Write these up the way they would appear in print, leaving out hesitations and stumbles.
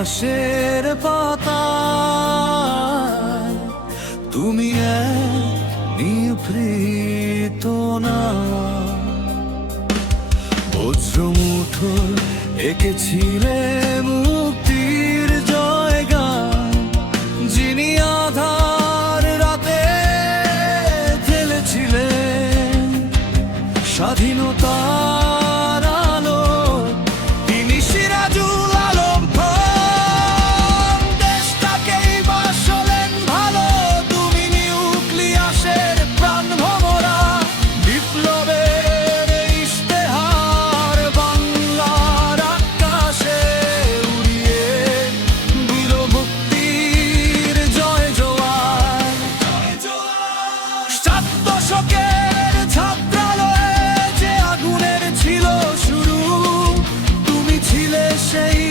ইতিহাসের পাতায় তুমি এক নিভৃত না। বজ্রমুঠো এঁকেছিলে মুক্তির জয়গান, যিনি আধার রাতে ফেলেছিলেন স্বাধীনতার আলো। তিনি সিরাজুল আলম খান, দেশটাকেই বাসলেন ভালো। তুমি নিউক্লিয়াসের প্রাণ ভমরা, বিপ্লবের ইশতেহার বাংলার আকাশে উড়িয়ে দিল মুক্তির জয় জোয়ার। 7 দশকের ছাত্রালয়ে যে আগুনের ছিল শুরু, তুমি ছিলে সেই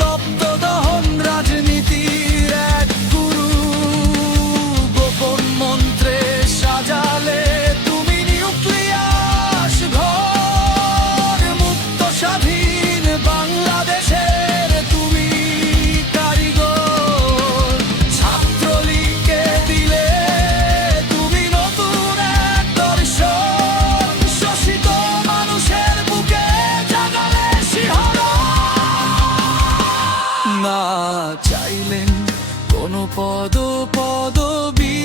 তপ্ত দহন রাজনীতির এক গুরু। গোপন মন্ত্রে সাজালে তুমি নিউক্লিয়াস ঘর, মুক্ত স্বাধীন বাংলাদেশের তুমি কারিগর। ছাত্রলীগকে দিলে তুমি নতুন এক দর্শন, শোষিত মানুষের বুকে জাগালে শিহরণ। না চাইলেন কোনো পদবী,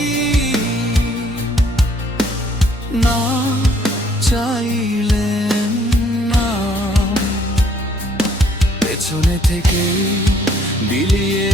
না চাইলেন না, পেছনে থেকে বিলিয়ে